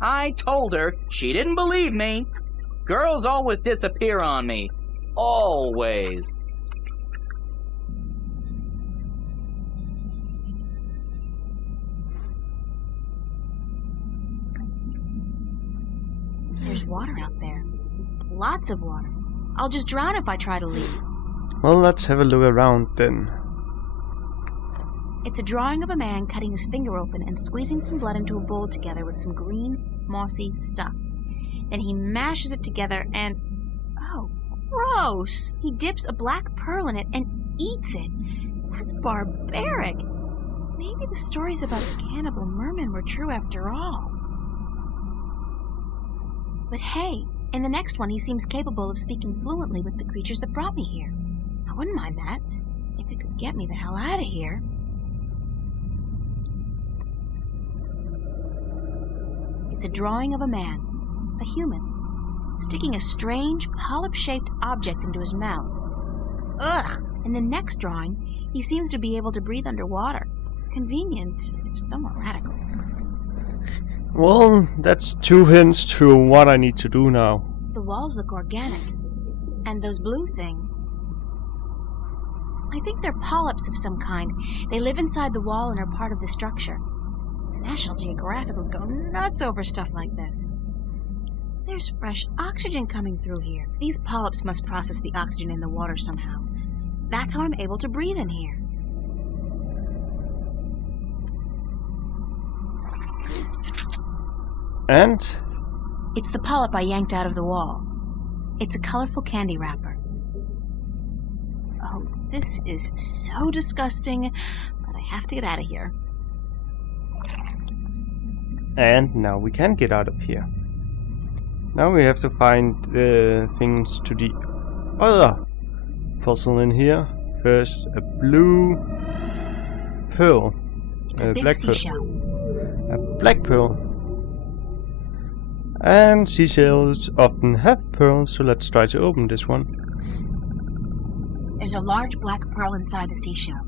I told her. She didn't believe me. Girls always disappear on me. Always. There's water out there. Lots of water. I'll just drown if I try to leave. Well, let's have a look around then. It's a drawing of a man cutting his finger open and squeezing some blood into a bowl together with some green, mossy stuff. Then he mashes it together and... oh, gross! He dips a black pearl in it and eats it. That's barbaric. Maybe the stories about the cannibal mermen were true after all. But hey, in the next one he seems capable of speaking fluently with the creatures that brought me here. I wouldn't mind that, if it could get me the hell out of here. It's a drawing of a man, a human, sticking a strange, polyp-shaped object into his mouth. Ugh! In the next drawing, he seems to be able to breathe underwater. Convenient, if somewhat radical. Well, that's 2 hints to what I need to do now. The walls look organic. And those blue things... I think they're polyps of some kind. They live inside the wall and are part of the structure. National Geographic would go nuts over stuff like this. There's fresh oxygen coming through here. These polyps must process the oxygen in the water somehow. That's how I'm able to breathe in here. And? It's the polyp I yanked out of the wall. It's a colorful candy wrapper. Oh, this is so disgusting, but I have to get out of here. And now we can get out of here. Now we have to find the things to the other puzzle in here. First, a blue pearl. It's a big black seashell. pearl. A black pearl. And seashells often have pearls, so let's try to open this one. There's a large black pearl inside the seashell.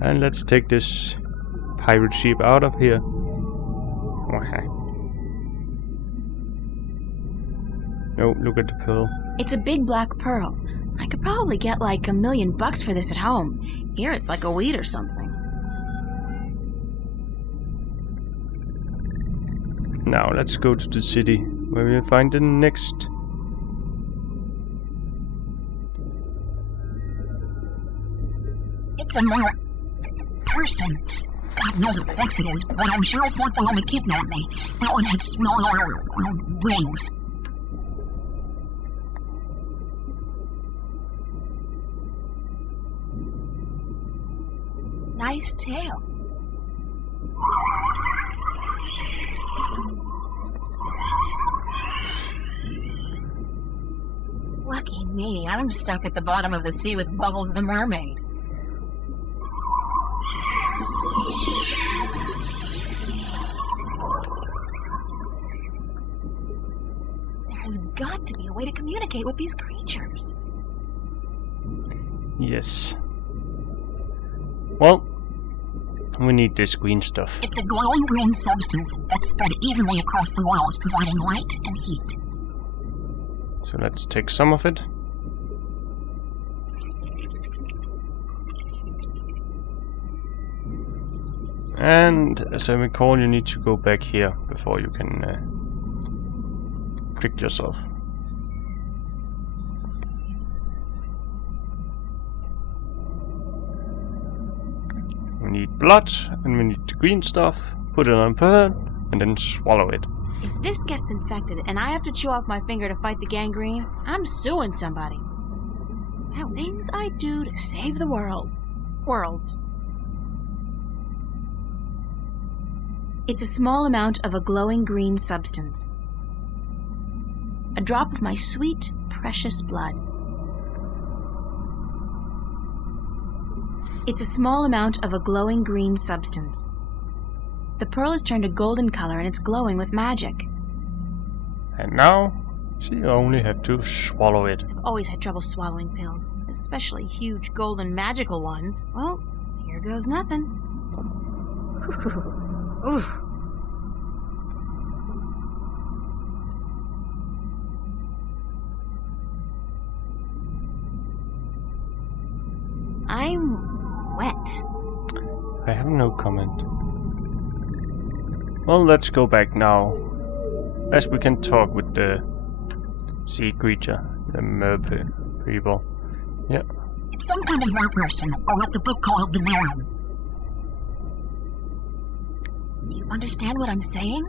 And let's take this pirate ship out of here. Okay. No, look at the pearl. It's a big black pearl. I could probably get like $1 million for this at home. Here it's like a weed or something. Now let's go to the city, where we'll find the next. It's a more person. God knows what sex it is, but I'm sure it's not the one that kidnapped me. That one had smaller wings. Nice tail. Lucky me, I'm stuck at the bottom of the sea with Bubbles the mermaid. There's got to be a way to communicate with these creatures. Yes. Well, we need this green stuff. It's a glowing green substance that's spread evenly across the walls, providing light and heat. So let's take some of it. And as I recall, you need to go back here before you can prick yourself. We need blood, and we need the green stuff. Put it on a pearl, and then swallow it. If this gets infected and I have to chew off my finger to fight the gangrene, I'm suing somebody. Now, things I do to save the world. Worlds. It's a small amount of a glowing green substance. A drop of my sweet, precious blood. It's a small amount of a glowing green substance. The pearl has turned a golden color and it's glowing with magic. And now, you only have to swallow it. I've always had trouble swallowing pills, especially huge, golden, magical ones. Well, here goes nothing. Ooh. I have no comment. Well, let's go back now. As we can talk with the sea creature, the merp people. Yeah. It's some kind of mer person, or what the book called the Merum. Do you understand what I'm saying?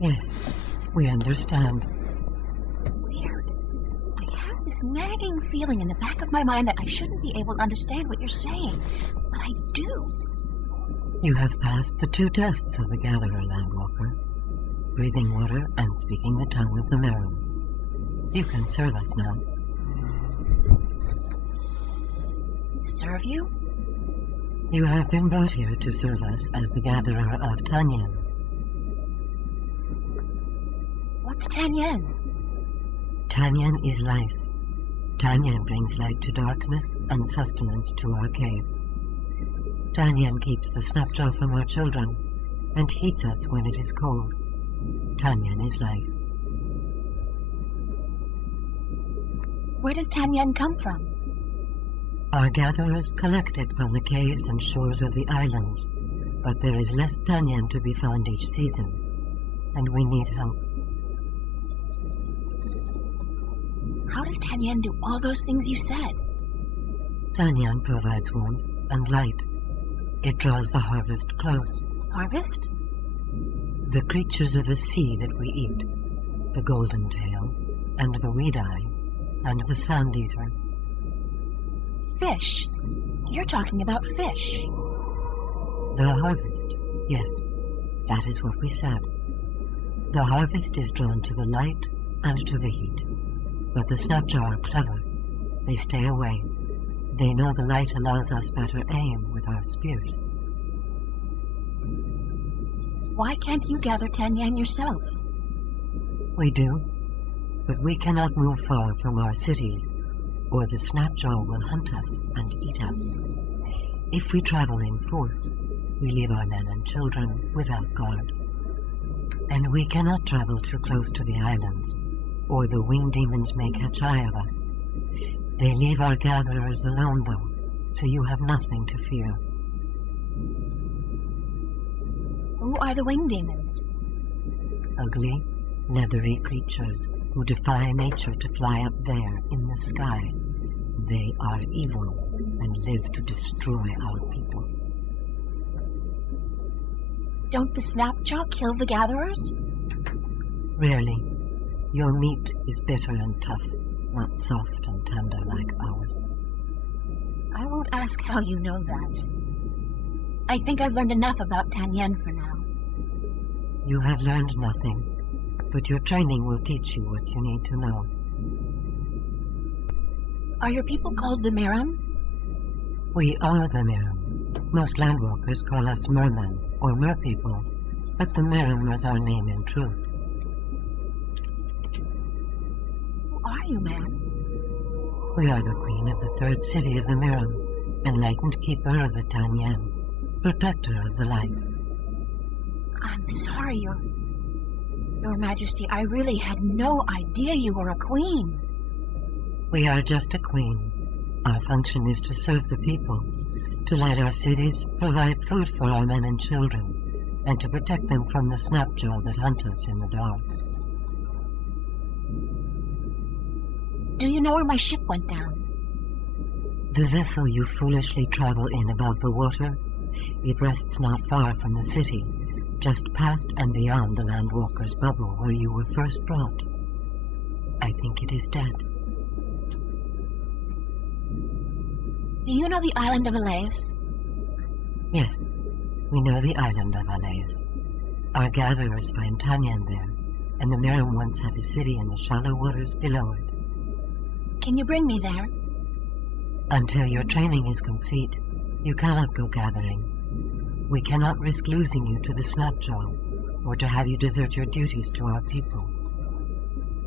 Yes, we understand. Weird. I have this nagging feeling in the back of my mind that I shouldn't be able to understand what you're saying, but I do. You have passed the 2 tests of the Gatherer, Landwalker. Breathing water and speaking the tongue of the Merum. You can serve us now. Serve you? You have been brought here to serve us as the Gatherer of Tanyan. What's Tanyan? Tanyan is life. Tanyan brings light to darkness and sustenance to our caves. Tanyan keeps the snapjaw from our children and heats us when it is cold. Tanyan is life. Where does Tanyan come from? Our gatherers collect it from the caves and shores of the islands, but there is less Tanyan to be found each season, and we need help. How does Tanyan do all those things you said? Tanyan provides warmth and light. It draws the harvest close. Harvest? The creatures of the sea that we eat, the golden tail, and the weed-eye, and the sand-eater. Fish. You're talking about fish. The harvest, yes, that is what we said. The harvest is drawn to the light and to the heat, but the snapjaw are clever. They stay away. They know the light allows us better aim with our spears. Why can't you gather Tanyan yourself? We do, but we cannot move far from our cities, or the snapjaw will hunt us and eat us. If we travel in force, we leave our men and children without guard. And we cannot travel too close to the islands, or the winged demons may catch eye of us. They leave our gatherers alone, though, so you have nothing to fear. Who are the winged demons? Ugly, leathery creatures who defy nature to fly up there in the sky. They are evil and live to destroy our people. Don't the snapjaw kill the gatherers? Rarely. Your meat is bitter and tough, not soft and tender like ours. I won't ask how you know that. I think I've learned enough about Tanyan for now. You have learned nothing, but your training will teach you what you need to know. Are your people called the Merum? We are the Merum. Most landwalkers call us mermen or merpeople, but the Merum was our name in truth. Who are you, man? We are the queen of the 3rd city of the Merum, enlightened keeper of the Tanyan, protector of the light. I'm sorry, Your Majesty, I really had no idea you were a queen. We are just a queen. Our function is to serve the people, to light our cities, provide food for our men and children, and to protect them from the snapjaw that hunt us in the dark. Do you know where my ship went down? The vessel you foolishly travel in above the water, it rests not far from the city, just past and beyond the Landwalker's bubble where you were first brought. I think it is dead. Do you know the island of Elias? Yes, we know the island of Elias. Our gatherers find Tanyan there, and the Merum once had a city in the shallow waters below it. Can you bring me there? Until your training is complete, you cannot go gathering. We cannot risk losing you to the snapjaw, or to have you desert your duties to our people.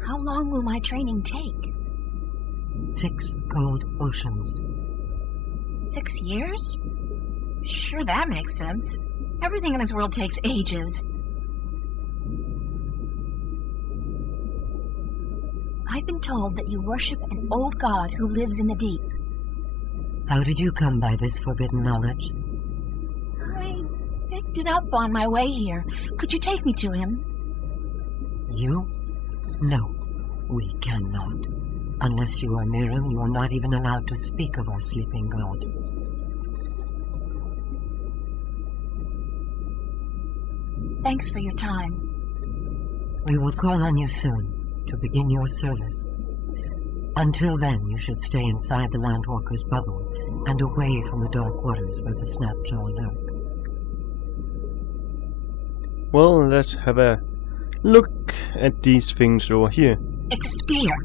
How long will my training take? 6 cold oceans. 6 years? Sure, that makes sense. Everything in this world takes ages. I've been told that you worship an old god who lives in the deep. How did you come by this forbidden knowledge? picked it up on my way here. Could you take me to him? You? No, we cannot. Unless you are Miriam, you are not even allowed to speak of our sleeping god. Thanks for your time. We will call on you soon to begin your service. Until then, you should stay inside the Landwalker's bubble and away from the dark waters where the Snapjaw lurk. Well, let's have a look at these things over here. It's a spear.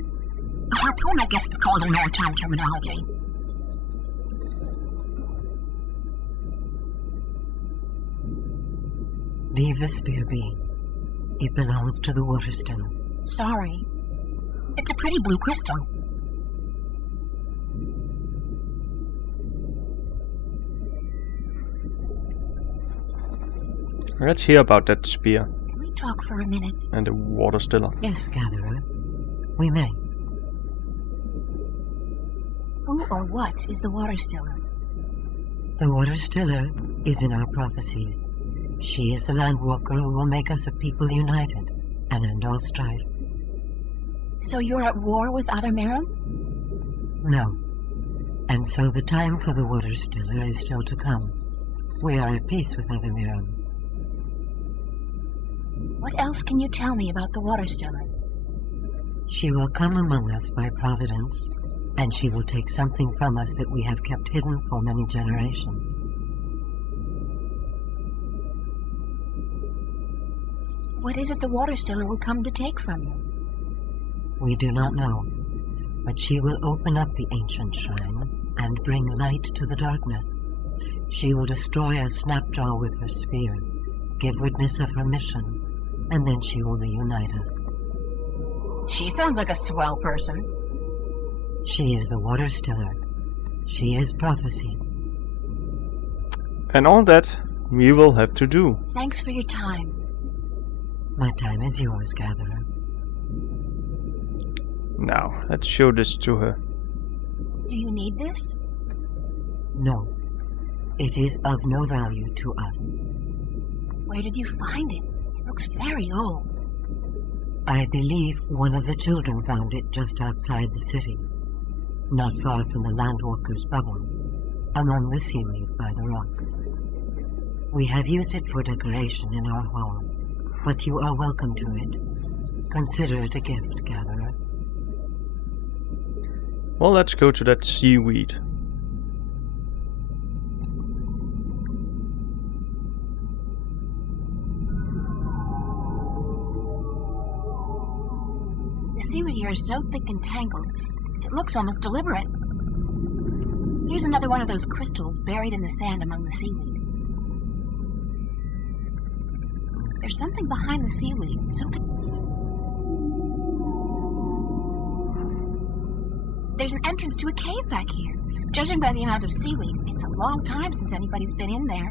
A harpoon, I guess it's called in maritime terminology. Leave the spear be. It belongs to the waterstiler. Sorry. It's a pretty blue crystal. Let's hear about that spear Can we talk for a minute? and the waterstiler. Yes, Gatherer. We may. Who or what is the waterstiller? The waterstiller is in our prophecies. She is the Landwalker who will make us a people united and end all strife. So you're at war with other Miram? No. And so the time for the waterstiller is still to come. We are at peace with other Miram. What else can you tell me about the waterstiller? She will come among us by providence, and she will take something from us that we have kept hidden for many generations. What is it the waterstiller will come to take from you? We do not know, but she will open up the ancient shrine and bring light to the darkness. She will destroy a Snapjaw with her spear, give witness of her mission, and then she will reunite us. She sounds like a swell person. She is the waterstiller. She is prophecy. And all that we will have to do. Thanks for your time. My time is yours, Gatherer. Now, let's show this to her. Do you need this? No, it is of no value to us. Where did you find it? It looks very old. I believe one of the children found it just outside the city, not far from the Landwalker's bubble, among the seaweed by the rocks. We have used it for decoration in our hall, but you are welcome to it. Consider it a gift, Gatherer. Well, let's go to that seaweed. The seaweed here is so thick and tangled, it looks almost deliberate. Here's another one of those crystals buried in the sand among the seaweed. There's something behind the seaweed, There's an entrance to a cave back here. Judging by the amount of seaweed, it's a long time since anybody's been in there.